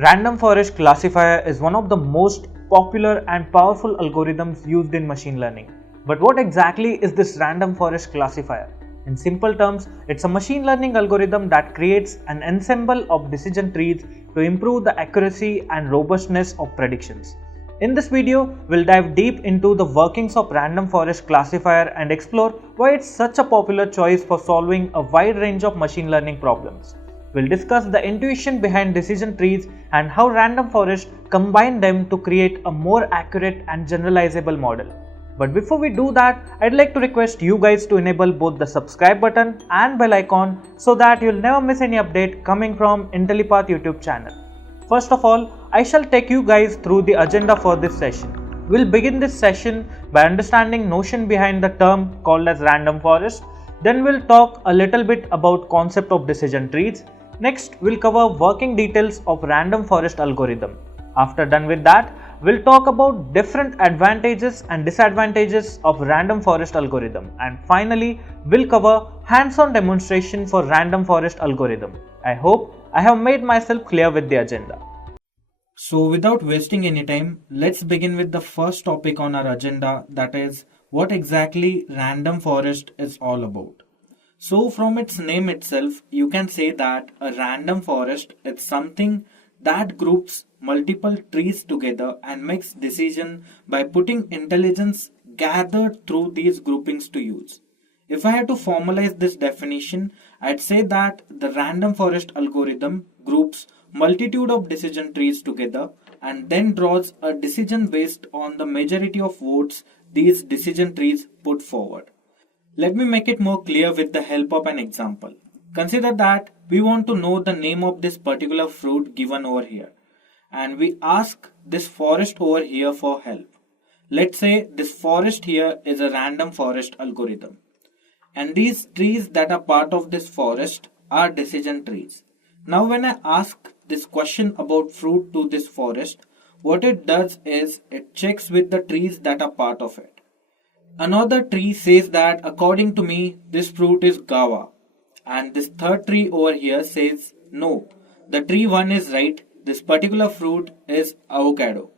Random forest classifier is one of the most popular and powerful algorithms used in machine learning. But what exactly is this random forest classifier? In simple terms, it's a machine learning algorithm that creates an ensemble of decision trees to improve the accuracy and robustness of predictions. In this video, we'll dive deep into the workings of random forest classifier and explore why it's such a popular choice for solving a wide range of machine learning problems. We'll discuss the intuition behind decision trees and how random forests combine them to create a more accurate and generalizable model. But before we do that, I'd like to request you guys to enable both the subscribe button and bell icon so that you'll never miss any update coming from Intellipaat YouTube channel. First of all, I shall take you guys through the agenda for this session. We'll begin this session by understanding notion behind the term called as random forest. Then we'll talk a little bit about concept of decision trees. Next, we'll cover working details of random forest algorithm. After done with that, we'll talk about different advantages and disadvantages of random forest algorithm. And finally, we'll cover hands-on demonstration for random forest algorithm. I hope I have made myself clear with the agenda. So without wasting any time, let's begin with the first topic on our agenda, that is what exactly random forest is all about. So from its name itself, you can say that a random forest is something that groups multiple trees together and makes decision by putting intelligence gathered through these groupings to use. If I had to formalize this definition, I'd say that the random forest algorithm groups multitude of decision trees together and then draws a decision based on the majority of votes these decision trees put forward. Let me make it more clear with the help of an example. Consider that we want to know the name of this particular fruit given over here, and we ask this forest over here for help. Let's say this forest here is a random forest algorithm, and these trees that are part of this forest are decision trees. Now when I ask this question about fruit to this forest, what it does is it checks with the trees that are part of it. Another tree says that according to me this fruit is guava, and this third tree over here says no, the tree 1 is right, this particular fruit is avocado.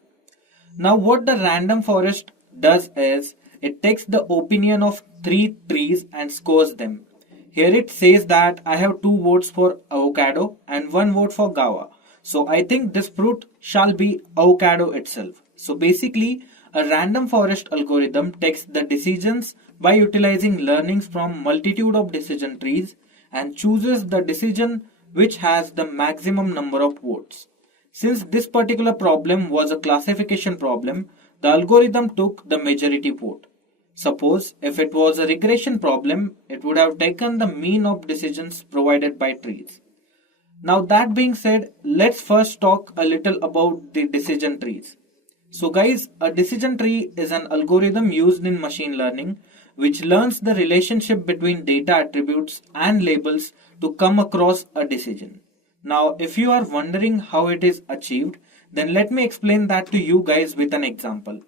Now what the random forest does is it takes the opinion of 3 trees and scores them. Here it says that I have 2 votes for avocado and 1 vote for guava. So I think this fruit shall be avocado itself. So basically a random forest algorithm takes the decisions by utilizing learnings from multitude of decision trees and chooses the decision which has the maximum number of votes. Since this particular problem was a classification problem, the algorithm took the majority vote. Suppose if it was a regression problem, it would have taken the mean of decisions provided by trees. Now that being said, let's first talk a little about the decision trees. So guys, a decision tree is an algorithm used in machine learning which learns the relationship between data attributes and labels to come across a decision. Now if you are wondering how it is achieved, then let me explain that to you guys with an example.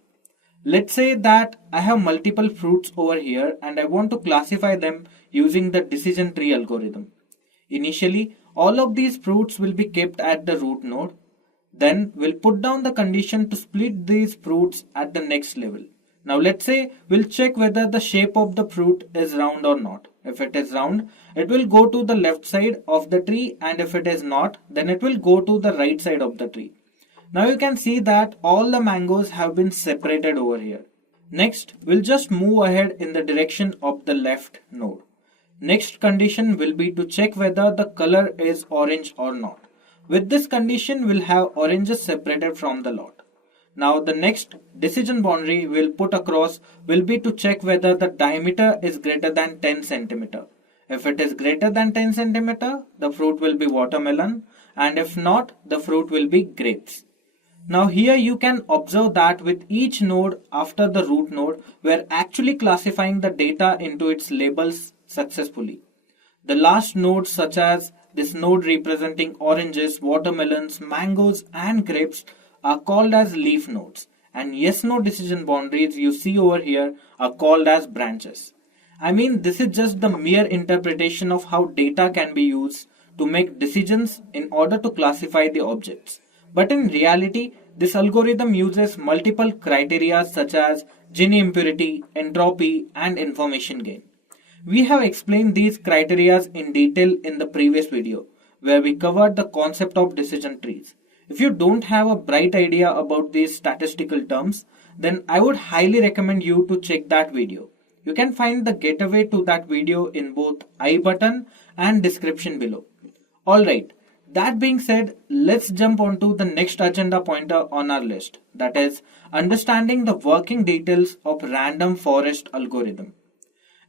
Let's say that I have multiple fruits over here and I want to classify them using the decision tree algorithm. Initially, all of these fruits will be kept at the root node. Then we'll put down the condition to split these fruits at the next level. Now let's say we'll check whether the shape of the fruit is round or not. If it is round, it will go to the left side of the tree, and if it is not, then it will go to the right side of the tree. Now you can see that all the mangoes have been separated over here. Next, we'll just move ahead in the direction of the left node. Next condition will be to check whether the color is orange or not. With this condition, we'll have oranges separated from the lot. Now the next decision boundary we'll put across will be to check whether the diameter is greater than 10 centimeter. If it is greater than 10 centimeter, the fruit will be watermelon, and if not, the fruit will be grapes. Now here you can observe that with each node after the root node, we're actually classifying the data into its labels successfully. The last nodes such as this node representing oranges, watermelons, mangoes and grapes are called as leaf nodes, and yes no decision boundaries you see over here are called as branches. I mean, this is just the mere interpretation of how data can be used to make decisions in order to classify the objects. But in reality, this algorithm uses multiple criteria such as Gini impurity, entropy, and information gain. We have explained these criteria in detail in the previous video, where we covered the concept of decision trees. If you don't have a bright idea about these statistical terms, then I would highly recommend you to check that video. You can find the getaway to that video in both I button and description below. Alright, that being said, let's jump onto the next agenda pointer on our list, that is understanding the working details of random forest algorithm.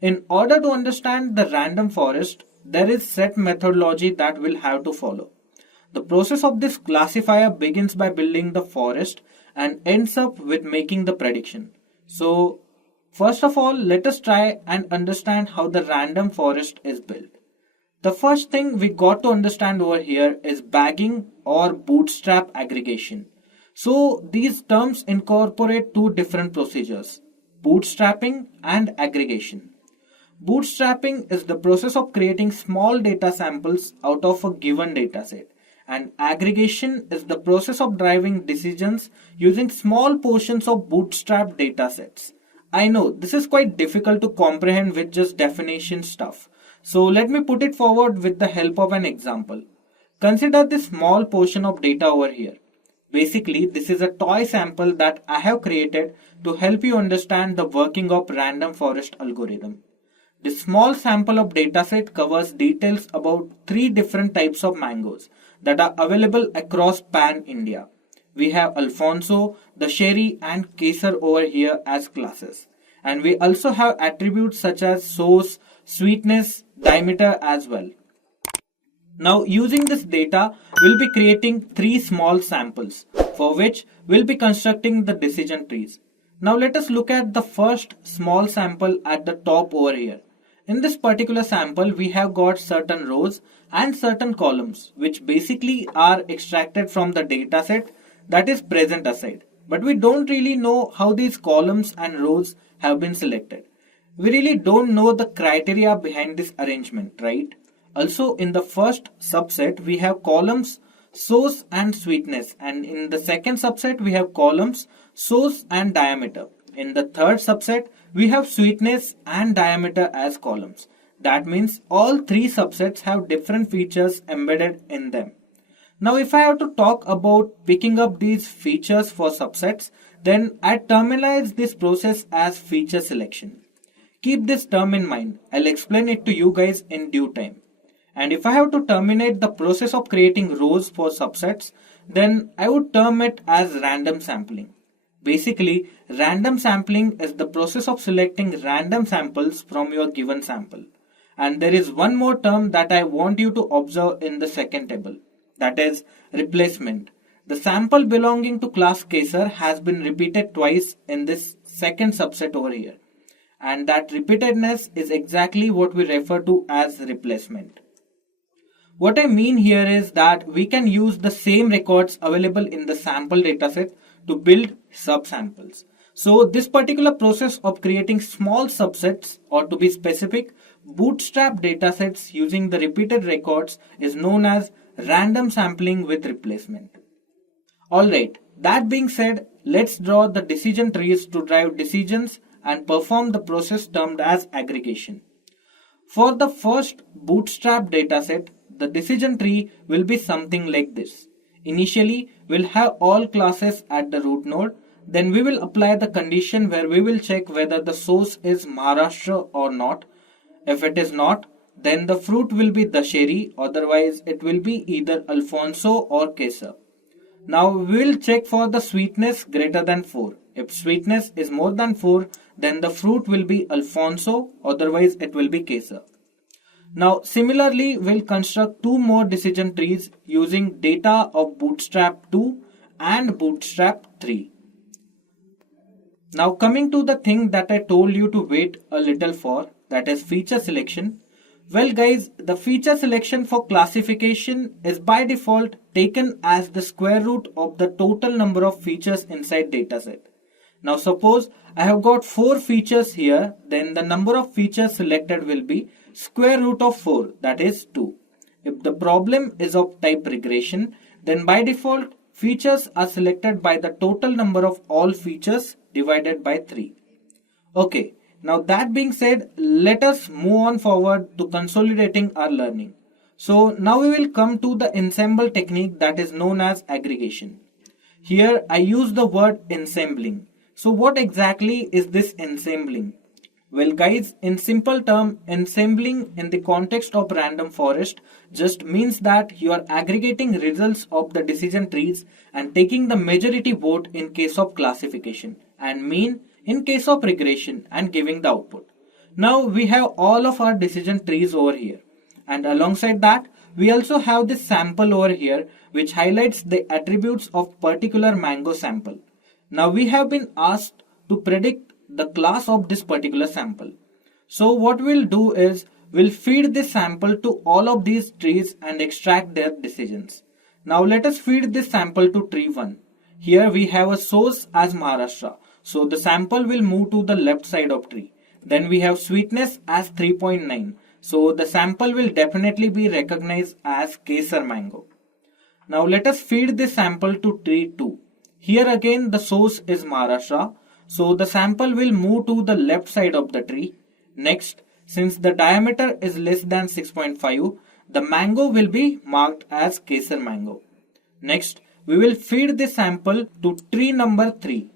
In order to understand the random forest, there is set methodology that we'll have to follow. The process of this classifier begins by building the forest and ends up with making the prediction. So, first of all, let us try and understand how the random forest is built. The first thing we got to understand over here is bagging or bootstrap aggregation. So, these terms incorporate two different procedures, bootstrapping and aggregation. Bootstrapping is the process of creating small data samples out of a given dataset, and aggregation is the process of driving decisions using small portions of bootstrap datasets. I know this is quite difficult to comprehend with just definition stuff, so let me put it forward with the help of an example. Consider this small portion of data over here. Basically, this is a toy sample that I have created to help you understand the working of random forest algorithm. This small sample of dataset covers details about three different types of mangoes that are available across pan India. We have Alfonso, the Sherry and Kesar over here as classes. And we also have attributes such as source, sweetness, diameter as well. Now using this data, we'll be creating three small samples for which we'll be constructing the decision trees. Now let us look at the first small sample at the top over here. In this particular sample, we have got certain rows and certain columns, which basically are extracted from the dataset that is present aside. But we don't really know how these columns and rows have been selected. We really don't know the criteria behind this arrangement, right? Also, in the first subset, we have columns, source and sweetness, and in the second subset, we have columns, source and diameter. In the third subset, we have sweetness and diameter as columns. That means all three subsets have different features embedded in them. Now if I have to talk about picking up these features for subsets, then I terminalize this process as feature selection. Keep this term in mind. I'll explain it to you guys in due time. And if I have to terminate the process of creating rows for subsets, then I would term it as random sampling. Basically, random sampling is the process of selecting random samples from your given sample. And there is one more term that I want you to observe in the second table. That is replacement. The sample belonging to class Kesar has been repeated twice in this second subset over here. And that repeatedness is exactly what we refer to as replacement. What I mean here is that we can use the same records available in the sample dataset to build subsamples. So this particular process of creating small subsets, or to be specific, bootstrap datasets using the repeated records is known as random sampling with replacement. Alright, that being said, let's draw the decision trees to drive decisions and perform the process termed as aggregation. For the first bootstrap dataset, the decision tree will be something like this. Initially, we'll have all classes at the root node. Then we will apply the condition where we will check whether the source is Maharashtra or not. If it is not, then the fruit will be Dasheri, otherwise it will be either Alfonso or Kesar. Now we will check for the sweetness greater than 4. If sweetness is more than 4, then the fruit will be Alfonso, otherwise it will be Kesar. Now similarly, we'll construct two more decision trees using data of Bootstrap 2 and Bootstrap 3. Now coming to the thing that I told you to wait a little for, that is feature selection. Well guys, the feature selection for classification is by default taken as the square root of the total number of features inside dataset. Now suppose I have got 4 features here, then the number of features selected will be square root of 4, that is 2. If the problem is of type regression, then by default features are selected by the total number of all features divided by 3. Okay, now that being said, let us move on forward to consolidating our learning. So now we will come to the ensemble technique that is known as aggregation. Here I use the word ensembling. So what exactly is this ensembling? Well guys, in simple term, ensembling in the context of random forest just means that you are aggregating results of the decision trees and taking the majority vote in case of classification and mean in case of regression and giving the output. Now we have all of our decision trees over here, and alongside that we also have this sample over here which highlights the attributes of particular mango sample. Now we have been asked to predict the class of this particular sample. So what we'll do is we'll feed this sample to all of these trees and extract their decisions. Now let us feed this sample to tree 1. Here we have a source as Maharashtra. So the sample will move to the left side of tree. Then we have sweetness as 3.9. So the sample will definitely be recognized as Kesar mango. Now let us feed this sample to tree 2. Here again the source is Maharashtra. So the sample will move to the left side of the tree. Next, since the diameter is less than 6.5, the mango will be marked as Kesar mango. Next, we will feed this sample to tree number 3.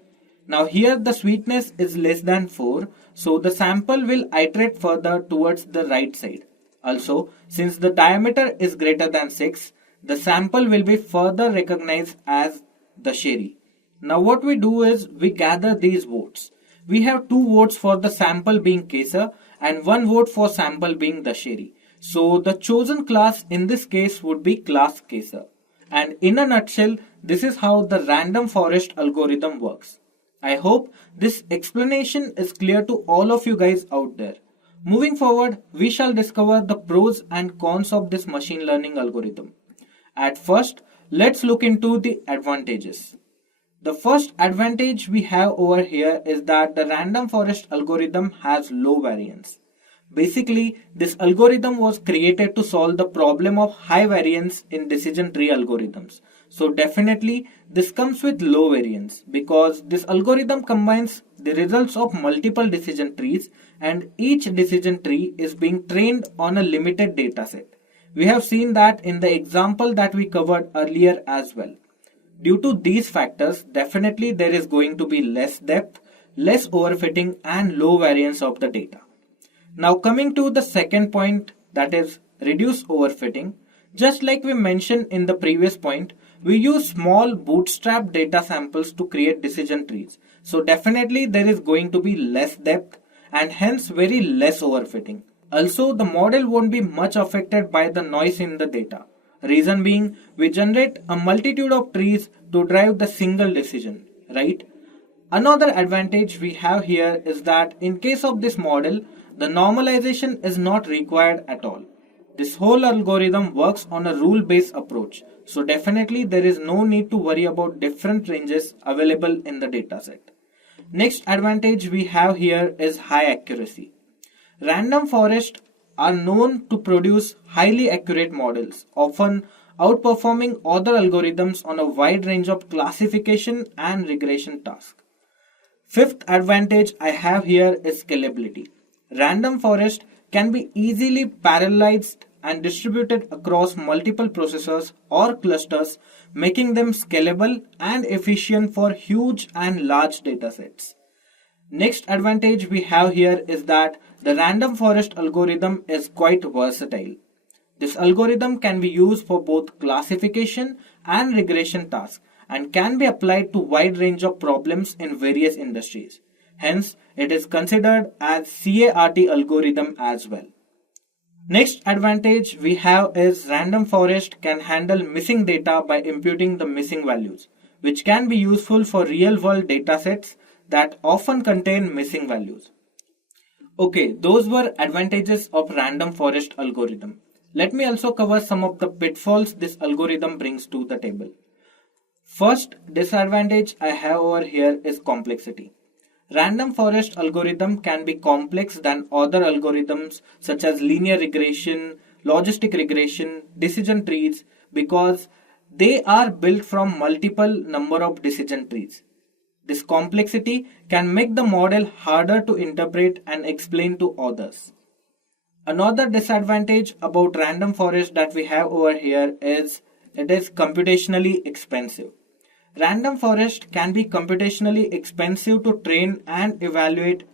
Now here the sweetness is less than 4, so the sample will iterate further towards the right side. Also, since the diameter is greater than 6, the sample will be further recognized as the sherry. Now what we do is we gather these votes. We have 2 votes for the sample being Kesar and 1 vote for sample being the sherry. So the chosen class in this case would be class Kesar. And in a nutshell, this is how the random forest algorithm works. I hope this explanation is clear to all of you guys out there. Moving forward, we shall discover the pros and cons of this machine learning algorithm. At first, let's look into the advantages. The first advantage we have over here is that the random forest algorithm has low variance. Basically, this algorithm was created to solve the problem of high variance in decision tree algorithms. So definitely this comes with low variance because this algorithm combines the results of multiple decision trees and each decision tree is being trained on a limited dataset. We have seen that in the example that we covered earlier as well. Due to these factors, definitely there is going to be less depth, less overfitting and low variance of the data. Now coming to the second point, that is reduce overfitting. Just like we mentioned in the previous point, we use small bootstrap data samples to create decision trees. So definitely there is going to be less depth and hence very less overfitting. Also, the model won't be much affected by the noise in the data. Reason being, we generate a multitude of trees to drive the single decision, right? Another advantage we have here is that in case of this model, the normalization is not required at all. This whole algorithm works on a rule-based approach. So definitely there is no need to worry about different ranges available in the dataset. Next advantage we have here is high accuracy. Random forests are known to produce highly accurate models, often outperforming other algorithms on a wide range of classification and regression tasks. Fifth advantage I have here is scalability. Random forest can be easily parallelized and distributed across multiple processors or clusters, making them scalable and efficient for huge and large datasets. Next advantage we have here is that the random forest algorithm is quite versatile. This algorithm can be used for both classification and regression tasks and can be applied to wide range of problems in various industries. Hence, it is considered as CART algorithm as well. Next advantage we have is random forest can handle missing data by imputing the missing values, which can be useful for real-world datasets that often contain missing values. Okay, those were advantages of random forest algorithm. Let me also cover some of the pitfalls this algorithm brings to the table. First disadvantage I have over here is complexity. Random forest algorithm can be complex than other algorithms such as linear regression, logistic regression, decision trees because they are built from multiple number of decision trees. This complexity can make the model harder to interpret and explain to others. Another disadvantage about random forest that we have over here is it is computationally expensive. Random forest can be computationally expensive to train and evaluate,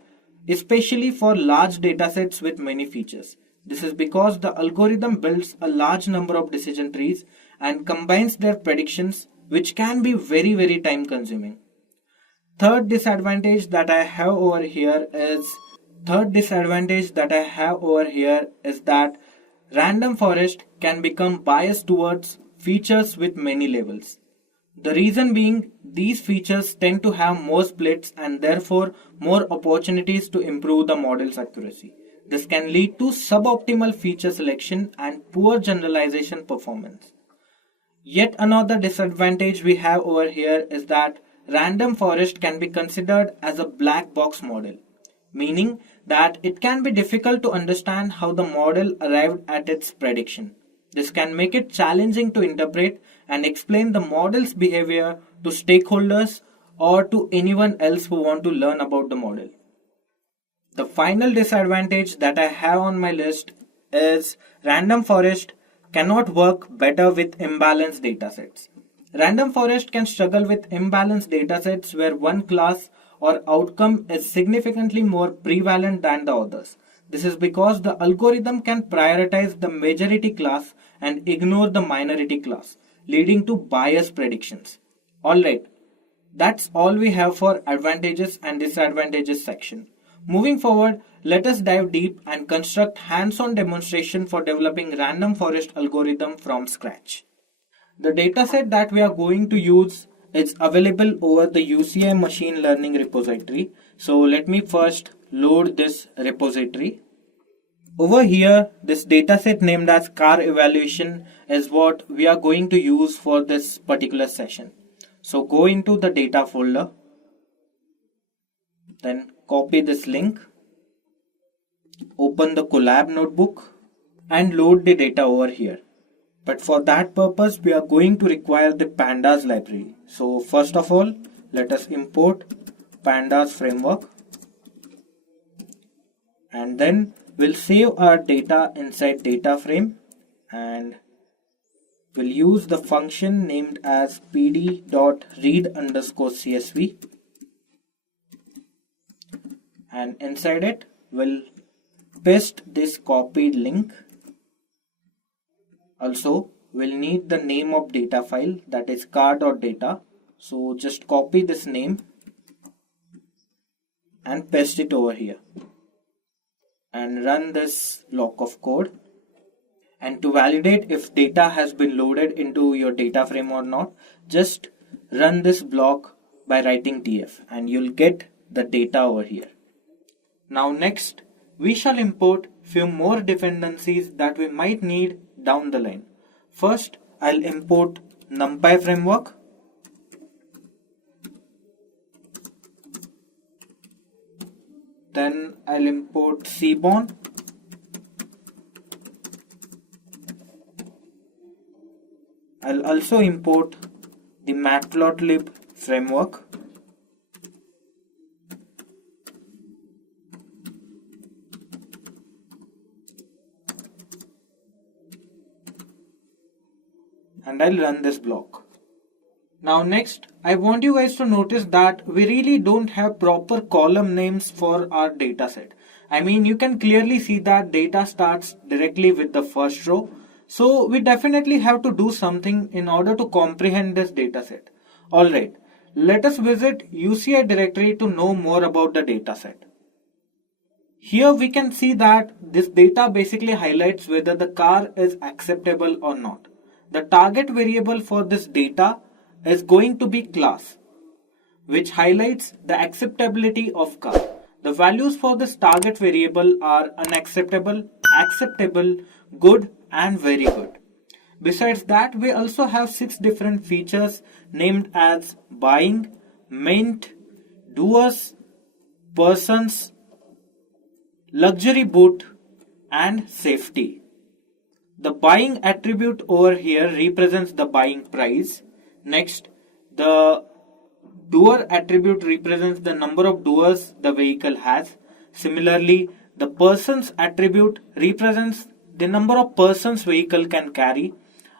especially for large datasets with many features. This is because the algorithm builds a large number of decision trees and combines their predictions, which can be very time consuming. Third disadvantage that I have over here is that random forest can become biased towards features with many levels. The reason being, these features tend to have more splits and therefore more opportunities to improve the model's accuracy. This can lead to suboptimal feature selection and poor generalization performance. Yet another disadvantage we have over here is that random forest can be considered as a black box model, meaning that it can be difficult to understand how the model arrived at its prediction. This can make it challenging to interpret and explain the model's behavior to stakeholders or to anyone else who want to learn about the model. The final disadvantage that I have on my list is random forest cannot work better with imbalanced datasets. Random forest can struggle with imbalanced datasets where one class or outcome is significantly more prevalent than the others. This is because the algorithm can prioritize the majority class and ignore the minority class, leading to biased predictions. Alright, that's all we have for advantages and disadvantages section. Moving forward, let us dive deep and construct hands-on demonstration for developing random forest algorithm from scratch. The dataset that we are going to use is available over the UCI machine learning repository. So let me first load this repository. Over here, this dataset named as car evaluation is what we are going to use for this particular session. So go into the data folder, then copy this link, open the Colab notebook and load the data over here. But for that purpose, we are going to require the pandas library. So first of all, let us import pandas framework and then we'll save our data inside data frame and we'll use the function named as pd.read_csv and inside it we'll paste this copied link. Also, we'll need the name of data file, that is car.data. So just copy this name and paste it over here and run this block of code. And to validate if data has been loaded into your data frame or not, just run this block by writing df and you'll get the data over here. Now next, we shall import few more dependencies that we might need down the line. First, I'll import NumPy framework. Then I'll import Seaborn. I'll also import the Matplotlib framework. And I'll run this block. Now next, I want you guys to notice that we really don't have proper column names for our dataset. I mean, you can clearly see that data starts directly with the first row. So we definitely have to do something in order to comprehend this dataset. Alright, let us visit UCI directory to know more about the dataset. Here we can see that this data basically highlights whether the car is acceptable or not. The target variable for this data is going to be class, which highlights the acceptability of car. The values for this target variable are unacceptable, acceptable, good, and very good. Besides that, we also have 6 different features named as buying, mint, doers, persons, luxury boot, and safety. the buying attribute over here represents the buying price. Next, the doer attribute represents the number of doers the vehicle has. Similarly, the persons attribute represents the number of persons vehicle can carry.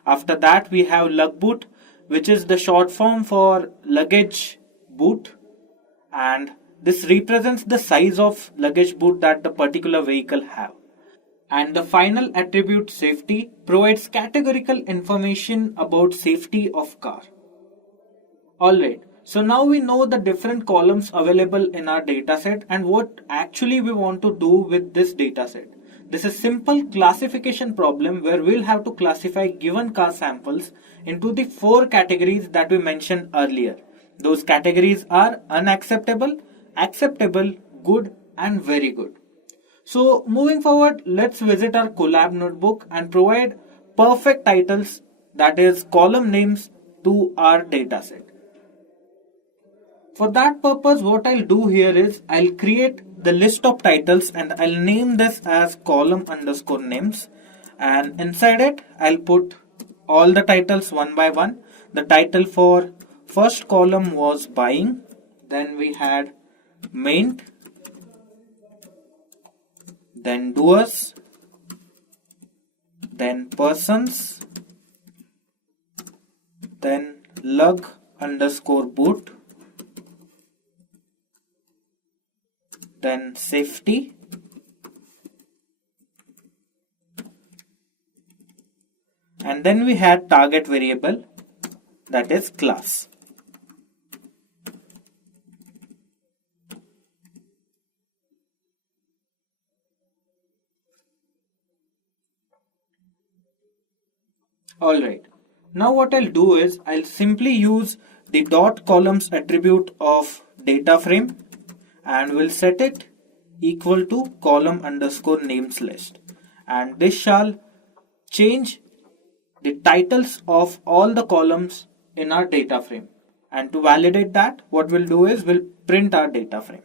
After that, we have lug boot, which is the short form for luggage boot, and this represents the size of luggage boot that the particular vehicle have. And the final attribute, safety, provides categorical information about safety of car. Alright, so now we know the different columns available in our dataset and what actually we want to do with this dataset. This is a simple classification problem where we'll have to classify given car samples into the 4 categories that we mentioned earlier. Those categories are unacceptable, acceptable, good, and very good. So moving forward, let's visit our Colab notebook and provide perfect titles, that is column names, to our dataset. For that purpose, what I'll do here is I'll create the list of titles and I'll name this as column underscore names, and inside it I'll put all the titles one by one. The title for first column was buying, then we had maint, then doers, then persons, then lug underscore boot, then safety, and then we had target variable, that is class. Alright, now what I'll do is I'll simply use the dot columns attribute of data frame and we'll set it equal to column underscore names list, and this shall change the titles of all the columns in our data frame. And to validate that, what we'll do is we'll print our data frame.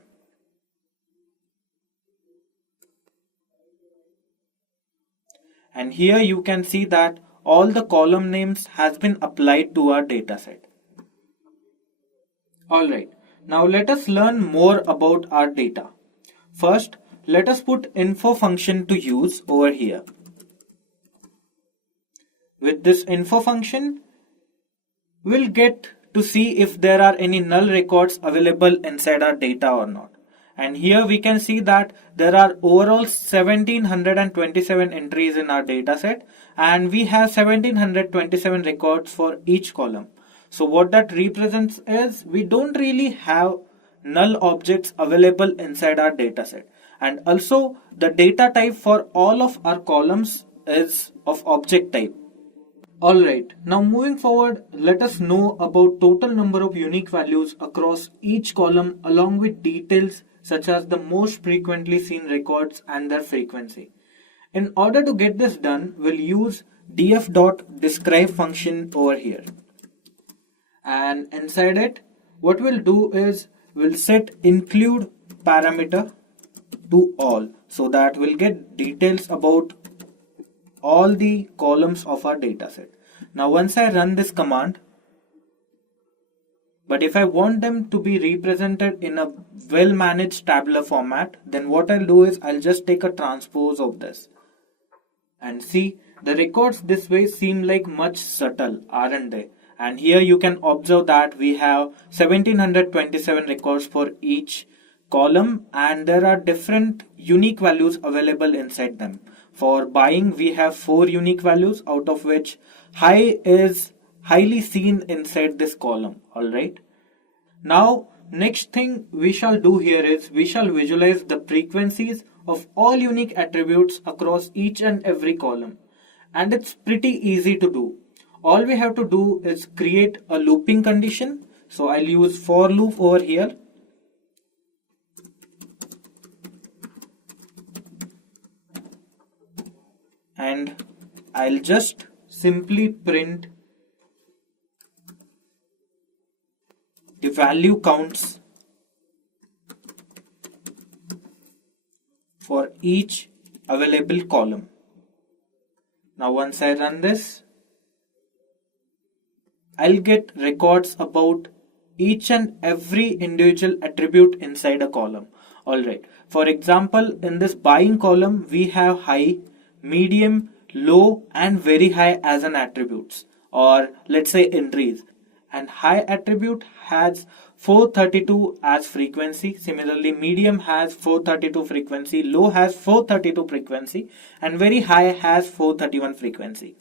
And here you can see that all the column names has been applied to our dataset. Alright, now let us learn more about our data. First, let us put info function to use over here. With this info function, we'll get to see if there are any null records available inside our data or not. And here we can see that there are overall 1727 entries in our dataset, and we have 1727 records for each column. So what that represents is we don't really have null objects available inside our dataset. And also the data type for all of our columns is of object type. Alright, now moving forward, let us know about total number of unique values across each column along with details such as the most frequently seen records and their frequency. In order to get this done, we'll use df.describe function over here. And inside it, what we'll do is we'll set include parameter to all so that we'll get details about all the columns of our dataset. Now once I run this command, but if I want them to be represented in a well managed tabular format, then what I'll do is I'll just take a transpose of this. And see, the records this way seem like much subtle, aren't they? And here you can observe that we have 1727 records for each column and there are different unique values available inside them. For buying, we have 4 unique values, out of which high is highly seen inside this column. Alright. Now, next thing we shall do here is we shall visualize the frequencies of all unique attributes across each and every column. And it's pretty easy to do. All we have to do is create a looping condition. So I'll use for loop over here. And I'll just simply print the value counts for each available column. Now once I run this, I'll get records about each and every individual attribute inside a column. Alright, for example, in this buying column, we have high, medium, low, and very high as an attributes, or let's say entries. And high attribute has 432 as frequency. Similarly, medium has 432 frequency, low has 432 frequency, and very high has 431 frequency.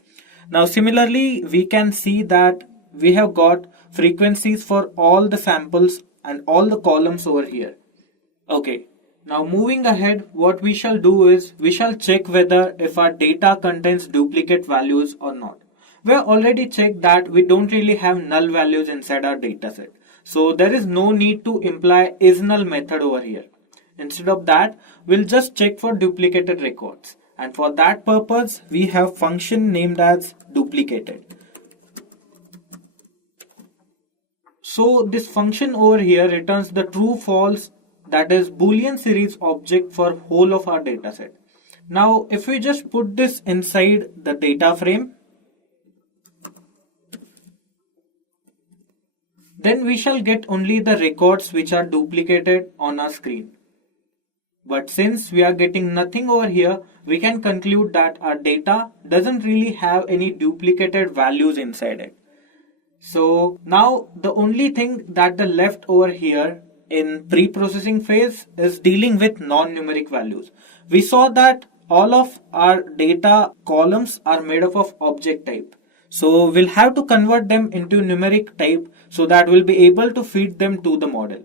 Now, similarly, we can see that we have got frequencies for all the samples and all the columns over here. Okay, now moving ahead, what we shall do is we shall check whether if our data contains duplicate values or not. We have already checked that we don't really have null values inside our dataset. So there is no need to imply isNull method over here. Instead of that, we'll just check for duplicated records. And for that purpose, we have function named as duplicated. So this function over here returns the true false, that is Boolean series object for whole of our dataset. Now if we just put this inside the data frame, then we shall get only the records which are duplicated on our screen. But since we are getting nothing over here, we can conclude that our data doesn't really have any duplicated values inside it. So now the only thing that the left over here in pre-processing phase is dealing with non-numeric values. We saw that all of our data columns are made up of object type. So we'll have to convert them into numeric type so that we'll be able to feed them to the model.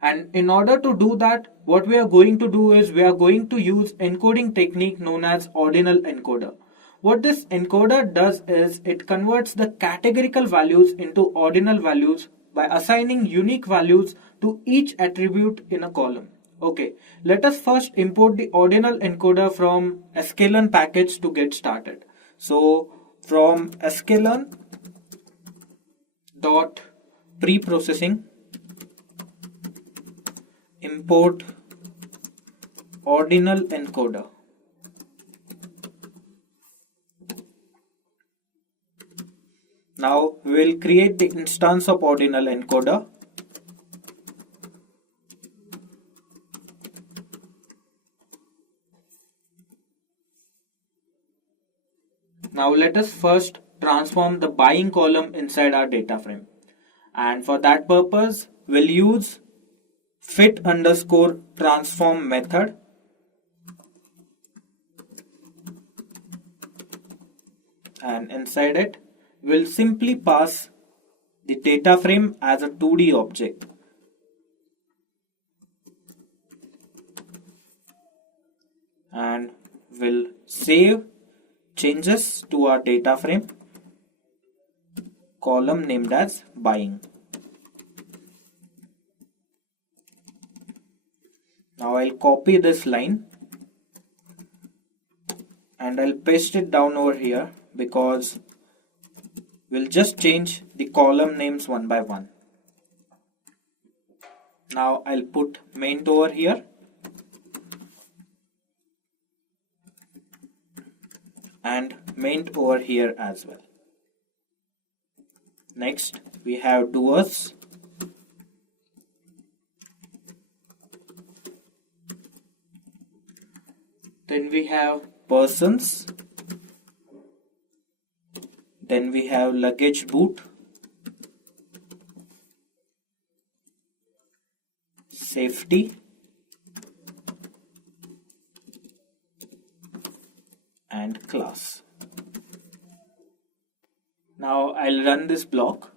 And in order to do that, what we are going to do is we are going to use encoding technique known as ordinal encoder. What this encoder does is it converts the categorical values into ordinal values by assigning unique values to each attribute in a column. Okay, let us first import the ordinal encoder from sklearn package to get started. So from sklearn dot preprocessing import ordinal encoder. Now we will create the instance of ordinal encoder. Now let us first transform the buying column inside our data frame. And for that purpose, we'll use fit underscore transform method. And inside it, we'll simply pass the data frame as a 2D object. And we'll save changes to our data frame column named as buying. Now I'll copy this line and I'll paste it down over here because we'll just change the column names one by one. Now I'll put main over here and main over here as well. Next we have doers. Then we have persons. Then we have luggage boot, safety, and class. Now I'll run this block.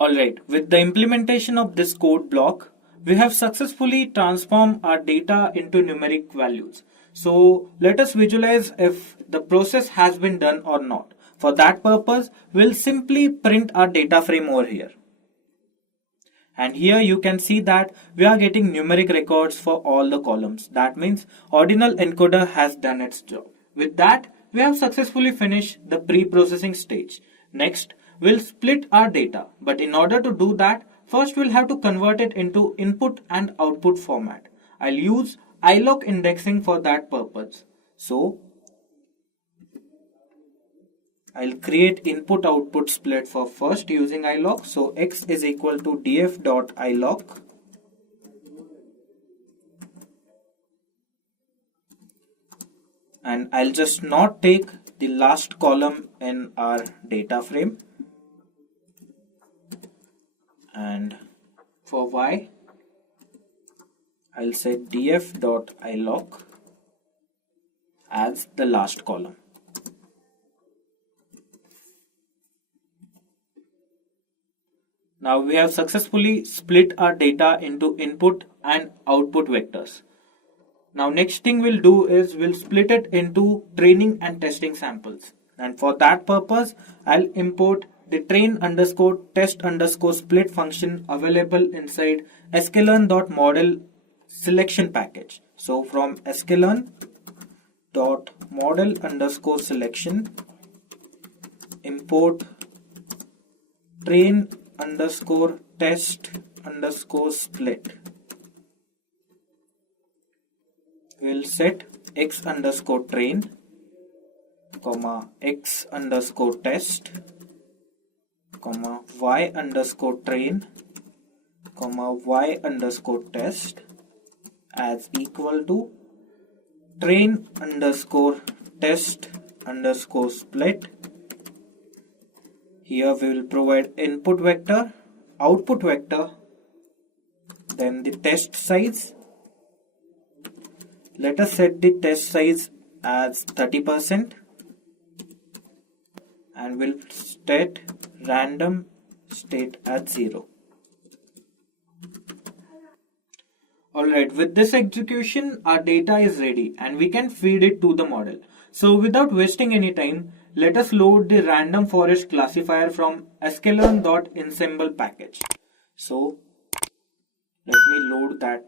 Alright, with the implementation of this code block, we have successfully transformed our data into numeric values. So let us visualize if the process has been done or not. For that purpose, we'll simply print our data frame over here. And here you can see that we are getting numeric records for all the columns. That means ordinal encoder has done its job. With that, we have successfully finished the pre-processing stage. Next, we'll split our data. But in order to do that, first we'll have to convert it into input and output format. I'll use iloc indexing for that purpose. So I'll create input output split for first using iloc. So x is equal to df dot iloc. And I'll just not take the last column in our data frame. And for y, I'll set df dot iloc as the last column. Now we have successfully split our data into input and output vectors. Now next thing we'll do is we'll split it into training and testing samples. And for that purpose, I'll import the train underscore test underscore split function available inside sklearn.model selection package. So from sklearn.model underscore selection, import train underscore test underscore split. We'll set x underscore train, comma x underscore test, comma y underscore train, comma y underscore test as equal to train underscore test underscore split. Here we will provide input vector, output vector, then the test size. Let us set the test size as 30% and we'll set random state at 0. Alright, with this execution, our data is ready and we can feed it to the model. So without wasting any time, let us load the random forest classifier from sklearn.ensemble package. So let me load that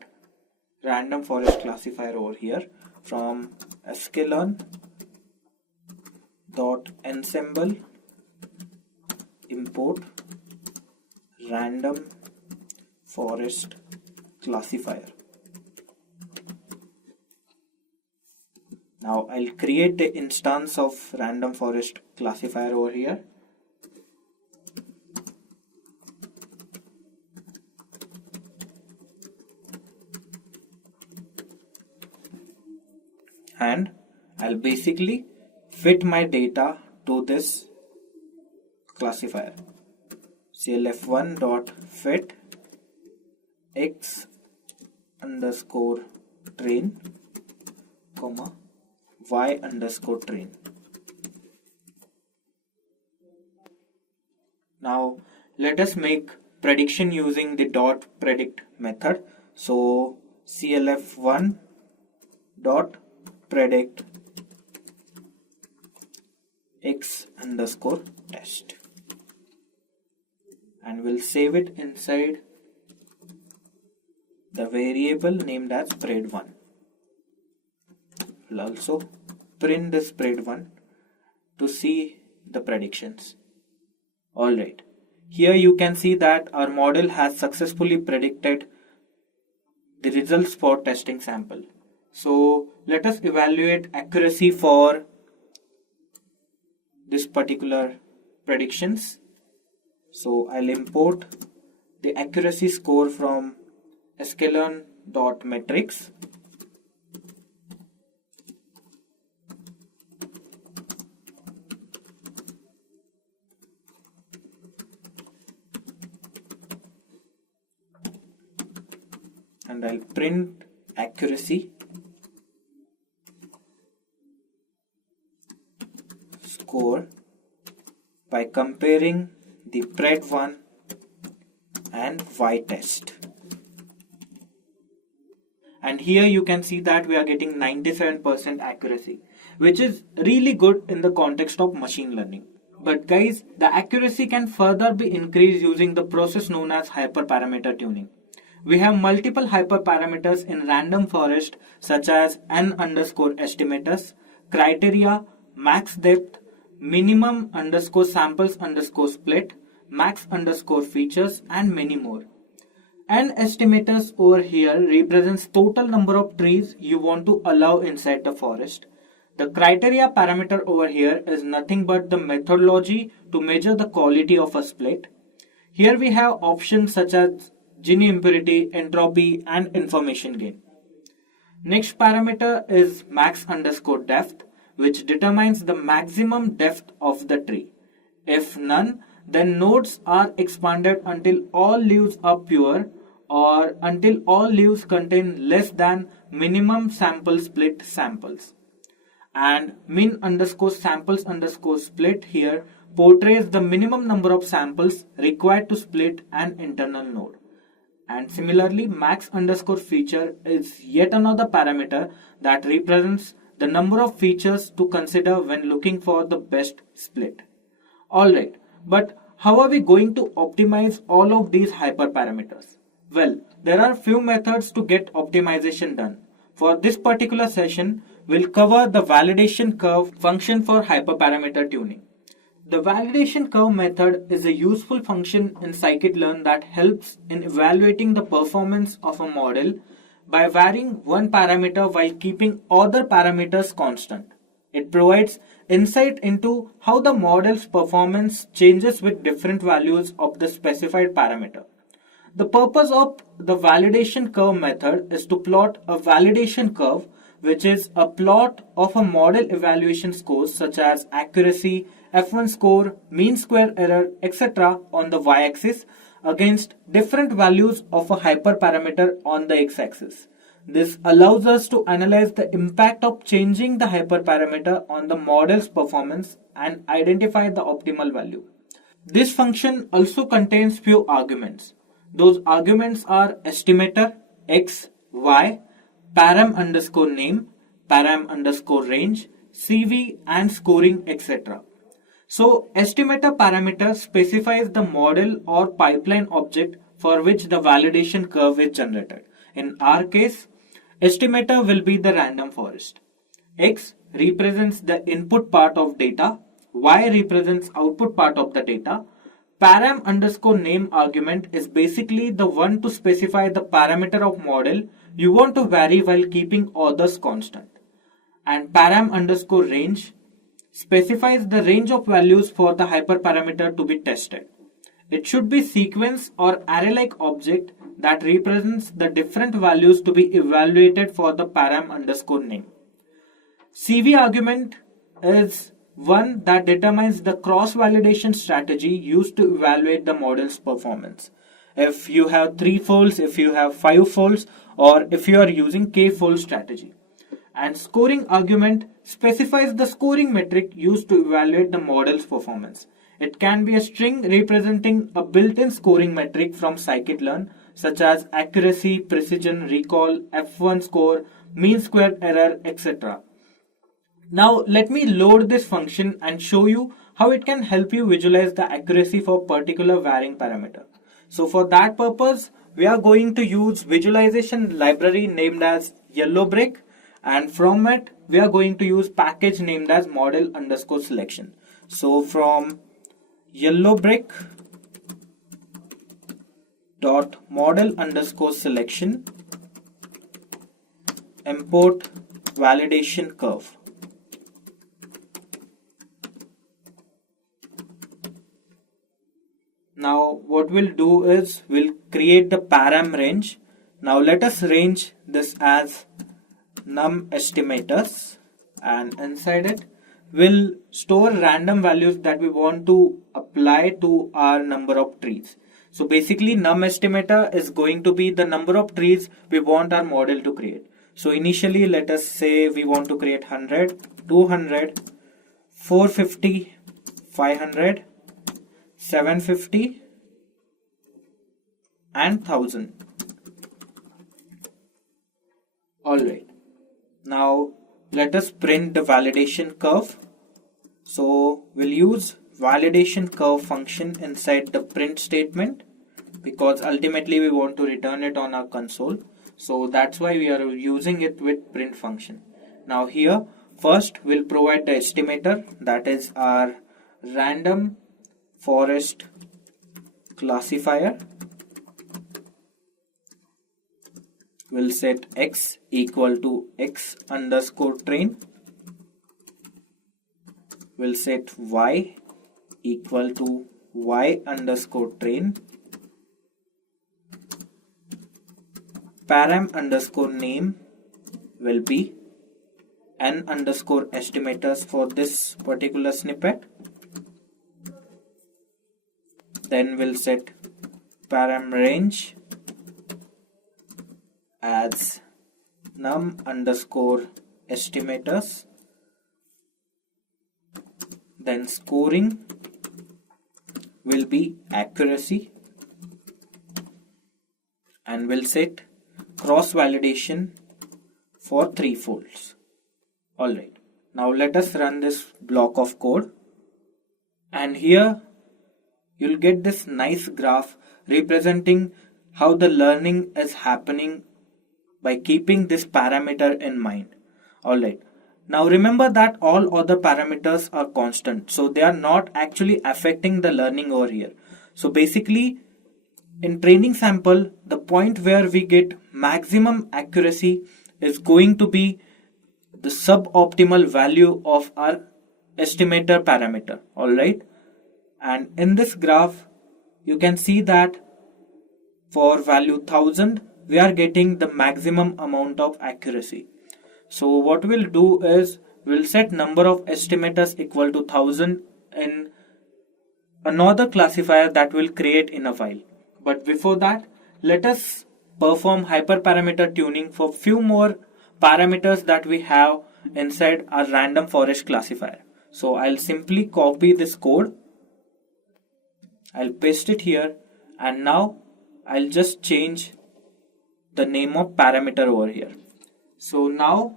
random forest classifier over here from sklearn.ensemble import random forest classifier. Now I'll create the instance of random forest classifier over here. And I'll basically fit my data to this classifier. clf1 dot fit x underscore train, comma y underscore train. Now let us make prediction using the dot predict method. So clf1 dot predict x underscore test and we'll save it inside the variable named as pred1. We'll also print this pred1 to see the predictions. Alright, here you can see that our model has successfully predicted the results for testing sample. So let us evaluate accuracy for this particular predictions. So I'll import the accuracy score from sklearn.metrics. And I'll print accuracy score by comparing the pred1 and y test. And here you can see that we are getting 97% accuracy, which is really good in the context of machine learning. But guys, the accuracy can further be increased using the process known as hyperparameter tuning. We have multiple hyperparameters in random forest such as n underscore estimators, criteria, max depth, minimum underscore samples underscore split, max underscore features, and many more. N estimators over here represents total number of trees you want to allow inside the forest. The criteria parameter over here is nothing but the methodology to measure the quality of a split. Here we have options such as Gini impurity, entropy, and information gain. Next parameter is max underscore depth, which determines the maximum depth of the tree. If none, then nodes are expanded until all leaves are pure or until all leaves contain less than minimum sample split samples. And min underscore samples underscore split here portrays the minimum number of samples required to split an internal node. And similarly, max underscore feature is yet another parameter that represents the number of features to consider when looking for the best split. Alright, but how are we going to optimize all of these hyperparameters? Well, there are few methods to get optimization done. For this particular session, we'll cover the validation curve function for hyperparameter tuning. The validation curve method is a useful function in scikit-learn that helps in evaluating the performance of a model by varying one parameter while keeping other parameters constant. It provides insight into how the model's performance changes with different values of the specified parameter. The purpose of the validation curve method is to plot a validation curve, which is a plot of a model evaluation scores such as accuracy, F1 score, mean square error, etc. on the y-axis against different values of a hyperparameter on the x-axis. This allows us to analyze the impact of changing the hyperparameter on the model's performance and identify the optimal value. This function also contains few arguments. Those arguments are estimator, x, y, param underscore name, param underscore range, CV and scoring, etc. So estimator parameter specifies the model or pipeline object for which the validation curve is generated. In our case, estimator will be the random forest. X represents the input part of data, Y represents output part of the data. Param underscore name argument is basically the one to specify the parameter of model you want to vary while keeping others constant. And param underscore range specifies the range of values for the hyperparameter to be tested. It should be sequence or array-like object that represents the different values to be evaluated for the param underscore name. CV argument is one that determines the cross-validation strategy used to evaluate the model's performance. If you have 3 folds, if you have 5 folds, or if you are using k-fold strategy. And scoring argument specifies the scoring metric used to evaluate the model's performance. It can be a string representing a built-in scoring metric from scikit-learn, such as accuracy, precision, recall, F1 score, mean square error, etc. Now let me load this function and show you how it can help you visualize the accuracy for particular varying parameter. So for that purpose, we are going to use visualization library named as YellowBrick, and from it we are going to use package named as model underscore selection. So from YellowBrick dot model underscore selection import validation curve. Now what we'll do is we'll create the param range. Now let us range this as num estimators, and inside it we'll store random values that we want to apply to our number of trees. So basically num estimator is going to be the number of trees we want our model to create. So initially let us say we want to create 100, 200, 450, 500, 750 and 1000. Alright, now let us print the validation curve. So we'll use validation curve function inside the print statement because ultimately we want to return it on our console. So that's why we are using it with print function. Now here first we'll provide the estimator, that is our random forest classifier. We'll set x equal to x underscore train. we'll set y equal to y underscore train, param underscore name will be n underscore estimators for this particular snippet. Then we'll set param range as num underscore estimators. Then scoring will be accuracy, and we'll set cross validation for 3 folds. Alright, now let us run this block of code, and here you'll get this nice graph representing how the learning is happening by keeping this parameter in mind. Alright, now remember that all other parameters are constant, so they are not actually affecting the learning over here. So basically, in training sample, the point where we get maximum accuracy is going to be the suboptimal value of our estimator parameter. Alright, and in this graph you can see that for value 1000 we are getting the maximum amount of accuracy. So what we'll do is we'll set number of estimators equal to 1000 in another classifier that we'll create in a while. But before that, let us perform hyperparameter tuning for few more parameters that we have inside our random forest classifier. So I'll simply copy this code, I'll paste it here, and now I'll just change the name of parameter over here. So now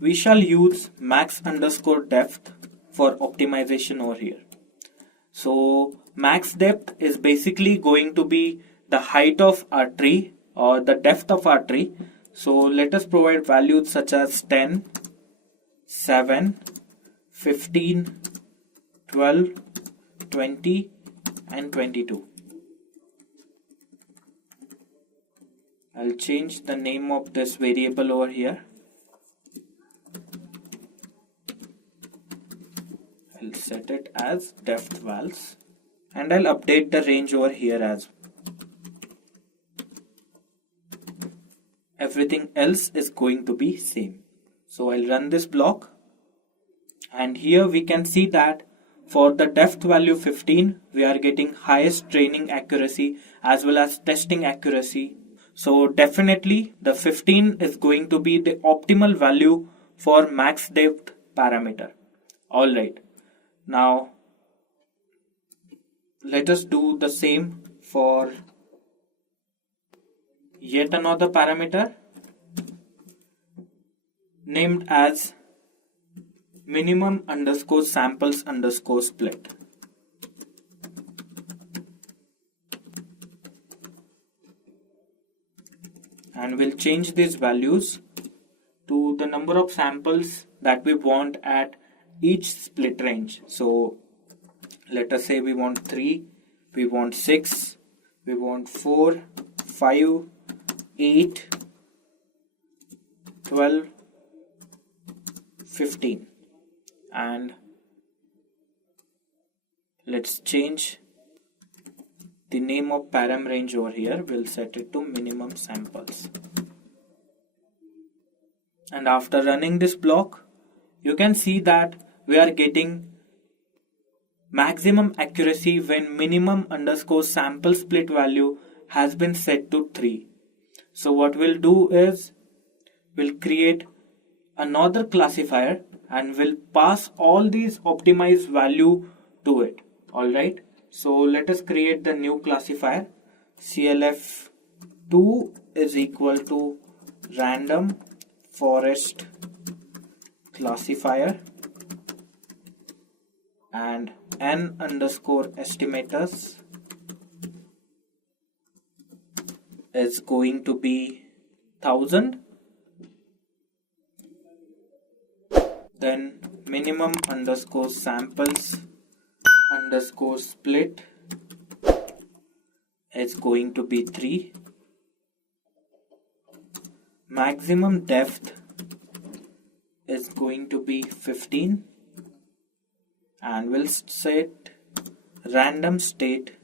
we shall use max underscore depth for optimization over here. So max depth is basically going to be the height of our tree or the depth of our tree. So let us provide values such as 10, 7, 15, 12, 20 and 22. I'll change the name of this variable over here. I'll set it as depth vals, and I'll update the range over here as well. Everything else is going to be same. So I'll run this block, and here we can see that for the depth value 15 we are getting highest training accuracy as well as testing accuracy. So definitely the 15 is going to be the optimal value for max depth parameter. Alright, now let us do the same for yet another parameter named as minimum underscore samples underscore split. And we'll change these values to the number of samples that we want at each split range. So let us say we want 3, we want 6, we want 4, 5, 8, 12, 15, and let's change the name of param range over here. We'll set it to minimum samples. And after running this block, you can see that we are getting maximum accuracy when minimum underscore sample split value has been set to 3. So what we'll do is we'll create another classifier and we'll pass all these optimized value to it. Alright, so let us create the new classifier. CLF2 is equal to random forest classifier, and n underscore estimators is going to be 1000. Then minimum underscore samples underscore split is going to be 3. Maximum depth is going to be 15, and we'll set random state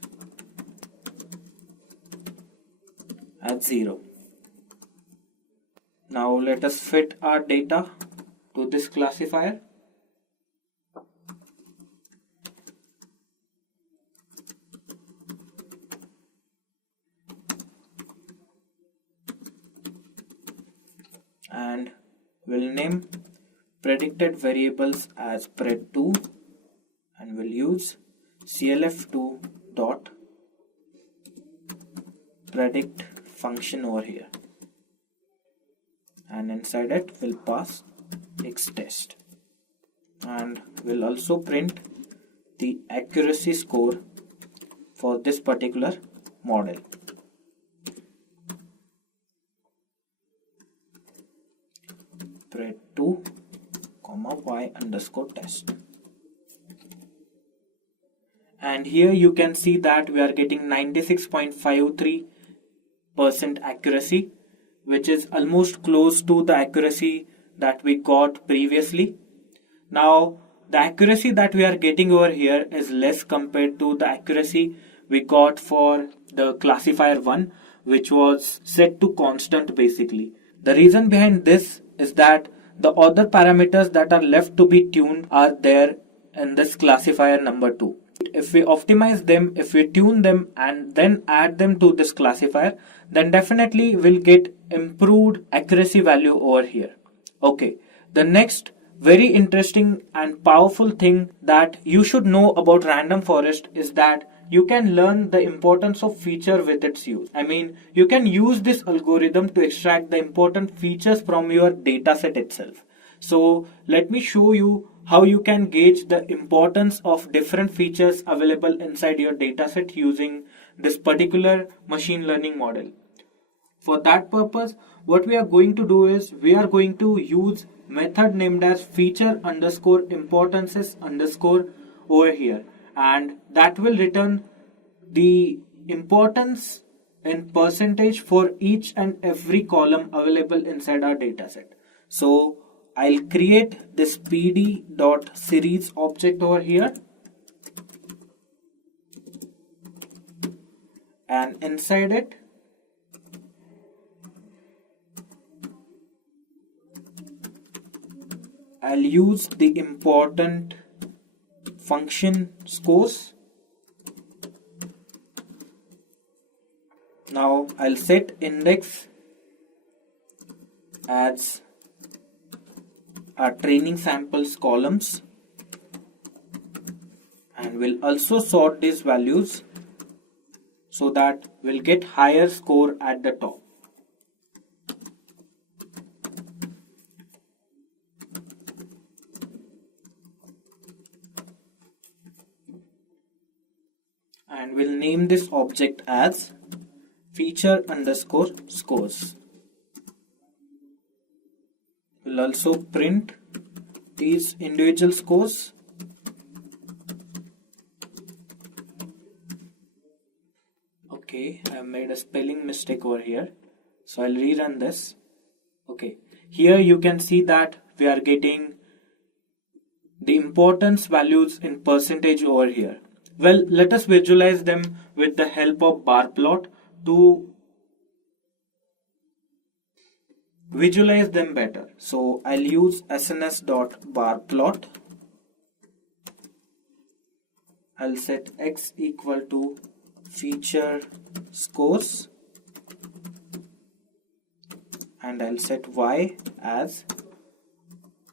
at 0. Now let us fit our data to this classifier. And we'll name predicted variables as pred2, and we'll use clf2 dot predict function over here, and inside it we'll pass xtest, and we'll also print the accuracy score for this particular model. Pred2 comma y underscore test, and here you can see that we are getting 96.53% accuracy, which is almost close to the accuracy that we got previously. Now the accuracy that we are getting over here is less compared to the accuracy we got for the classifier 1, which was set to constant basically. The reason behind this is that the other parameters that are left to be tuned are there in this classifier number 2. If we optimize them, if we tune them and then add them to this classifier, then definitely we'll get improved accuracy value over here. Okay, the next very interesting and powerful thing that you should know about random forest is that you can learn the importance of feature with its use. I mean, you can use this algorithm to extract the important features from your dataset itself. So let me show you how you can gauge the importance of different features available inside your dataset using this particular machine learning model. For that purpose, what we are going to do is we are going to use method named as feature underscore importances underscore over here, and that will return the importance in percentage for each and every column available inside our dataset. So I'll create this pd.series object over here, and inside it I'll use the important function scores. Now I'll set index as our training samples columns, and we'll also sort these values so that we'll get higher score at the top. And we'll name this object as feature underscore scores. We'll also print these individual scores. Okay, I made a spelling mistake over here, so I'll rerun this. Okay, here you can see that we are getting the importance values in percentage over here. Well, let us visualize them with the help of bar plot to visualize them better. So I'll use sns.barplot. I'll set x equal to feature scores, and I'll set y as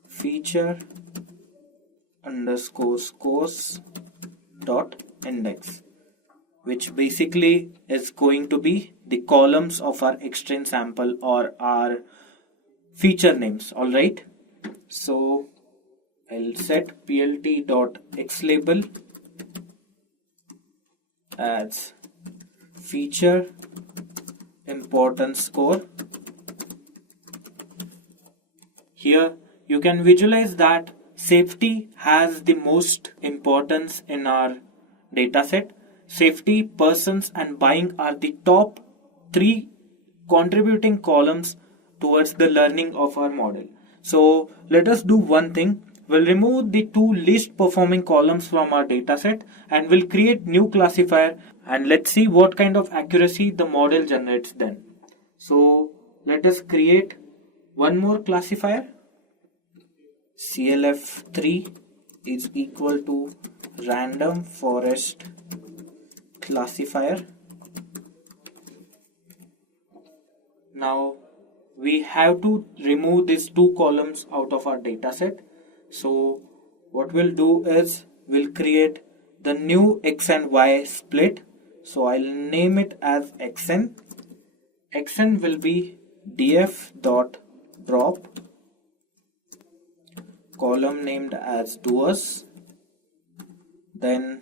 feature underscore scores dot index, which basically is going to be the columns of our extrain sample or our feature names. All right, so I'll set plt.xlabel as feature importance score. Here you can visualize that safety has the most importance in our dataset. Safety, persons, and buying are the top 3 contributing columns towards the learning of our model. So let us do one thing. We'll remove the two least performing columns from our dataset and we'll create new classifier, and let's see what kind of accuracy the model generates then. So let us create one more classifier. CLF3 is equal to random forest classifier. Now we have to remove these two columns out of our dataset. So what we'll do is we'll create the new x and y split. So I'll name it as xn. Xn will be df dot drop, column named as doers, then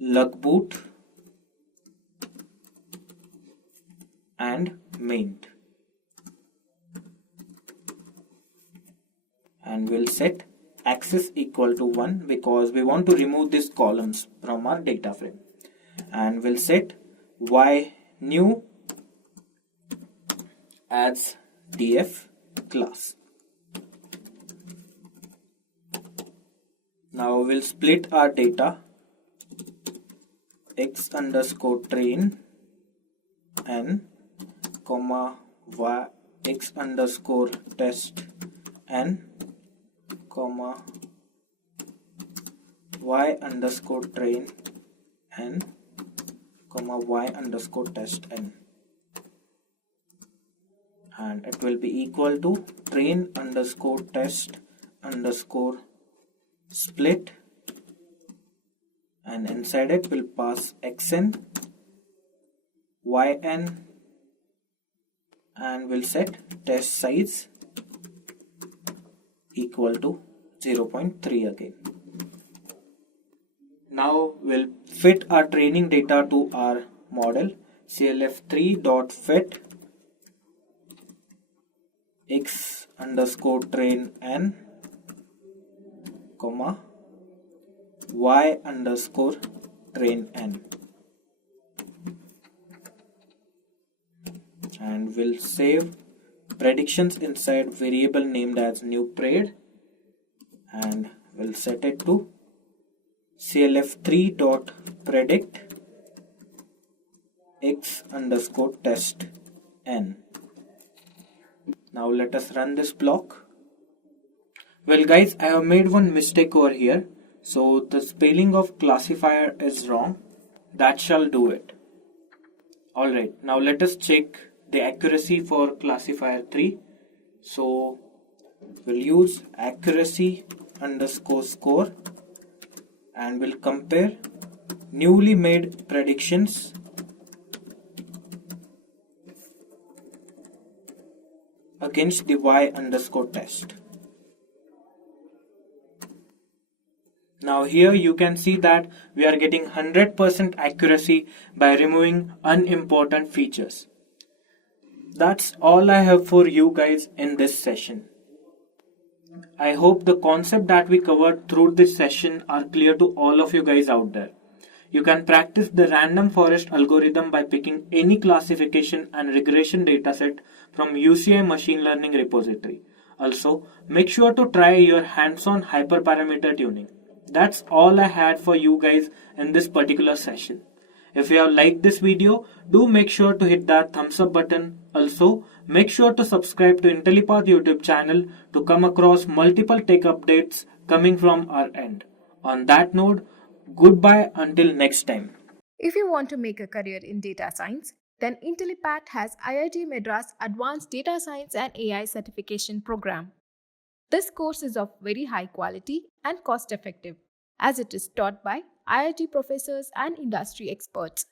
lugboot and maint, and we'll set axis equal to 1 because we want to remove these columns from our data frame, and we'll set y new as df class. Now we'll split our data x underscore train n comma y x underscore test n comma y underscore train n comma y underscore test n, and it will be equal to train underscore test underscore split, and inside it we'll pass xn, yn, and we'll set test size equal to 0.3 again. Now we'll fit our training data to our model. CLF3.fit x underscore train n comma y underscore train n, and we'll save predictions inside variable named as new pred, and we'll set it to CLF3.predict x underscore test n. Now let us run this block. Well guys, I have made one mistake over here. So the spelling of classifier is wrong. That shall do it. Alright, now let us check the accuracy for classifier 3. So we'll use accuracy underscore score, and we'll compare newly made predictions against the y underscore test. Now here you can see that we are getting 100% accuracy by removing unimportant features. That's all I have for you guys in this session. I hope the concept that we covered through this session are clear to all of you guys out there. You can practice the random forest algorithm by picking any classification and regression dataset from UCI machine learning repository. Also, make sure to try your hands-on hyperparameter tuning. That's all I had for you guys in this particular session. If you have liked this video, do make sure to hit that thumbs up button. Also, make sure to subscribe to Intellipaat YouTube channel to come across multiple tech updates coming from our end. On that note, goodbye until next time. If you want to make a career in data science, then Intellipaat has IIT Madras Advanced Data Science and AI Certification Program. This course is of very high quality and cost effective, as it is taught by IIT professors and industry experts.